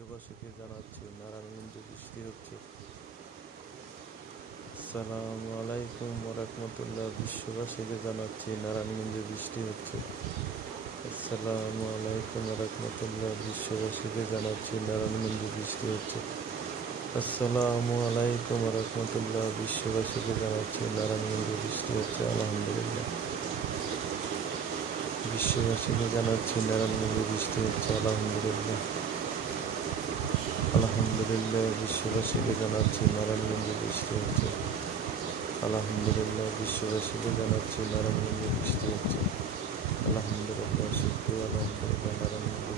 বিশ্ববাসীকে জানাচ্ছি নারায়ণগঞ্জে বৃষ্টি হচ্ছে। আসসালামু আলাইকুম ওরহমতুল্লাহ। বিশ্ববাসীকে জানাচ্ছি নারায়ণগঞ্জে বৃষ্টি হচ্ছে। আসসালামু আলাইকুম ওরহমতুল্লাহ। বিশ্ববাসীকে জানাচ্ছি নারায়ণগঞ্জে বৃষ্টি হচ্ছে। আসসালামু আলাইকুম ওরহমতুল্লাহ। বিশ্ববাসীকে জানাচ্ছি নারায়ণগঞ্জে বৃষ্টি হচ্ছে। আলহামদুলিল্লাহ। বিশ্ববাসীকে জানাচ্ছি নারায়ণগঞ্জে বৃষ্টি হচ্ছে। আলহামদুলিল্লাহ। আলহামদুলিল্লাহ। বিশ্ববাসীকে জানাচ্ছি নারায়ণগঞ্জে বৃষ্টি হচ্ছে। আলহামদুলিল্লাহ। বিশ্ববাসীকে জানাচ্ছি নারায়ণগঞ্জে বৃষ্টি হচ্ছে। আলহামদুলিল্লাহ। শুকরিয়া। আলহামদুলিল্লাহ। নারায়ণগঞ্জে